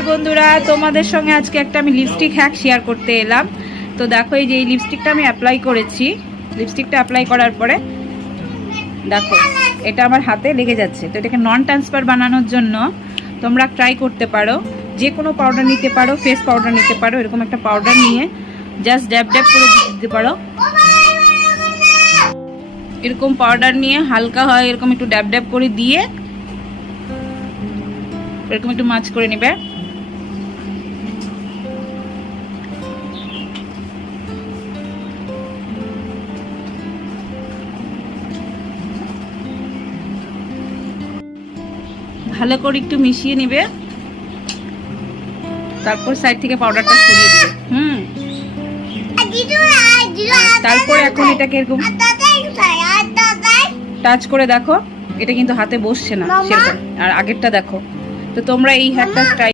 High বন্ধুরা, তোমাদের সঙ্গে আজকে একটা আমি লিপস্টিক হ্যাক শেয়ার করতে এলাম। তো দেখো, এই যে এই লিপস্টিকটা আমি অ্যাপ্লাই করেছি। লিপস্টিকটা অ্যাপ্লাই করার পরে দেখো এটা আমার হাতে লেগে যাচ্ছে। তো এটাকে নন ট্রান্সফার বানানোর জন্য তোমরা ট্রাই করতে পারো। যে কোনো পাউডার নিতে পারো, ফেস পাউডার নিতে পারো। এরকম একটা পাউডার নিয়ে জাস্ট ড্যাব ড্যাব করে দিতে পারো। এরকম পাউডার নিয়ে হালকা হয় এরকম একটু ড্যাব ড্যাব করে দিয়ে এরকম একটু মাছ করে নেবে। ভালো করে একটু মিশিয়ে নিবে, তারপর সাইড থেকে পাউডারটা সরিয়ে দিবে। তারপর এখন এটাকে এরকম টাচ করে দেখো, এটা কিন্তু হাতে বসছে না সেরকম। আর আগেরটা দেখো। তো তোমরা এই হ্যাকটা ট্রাই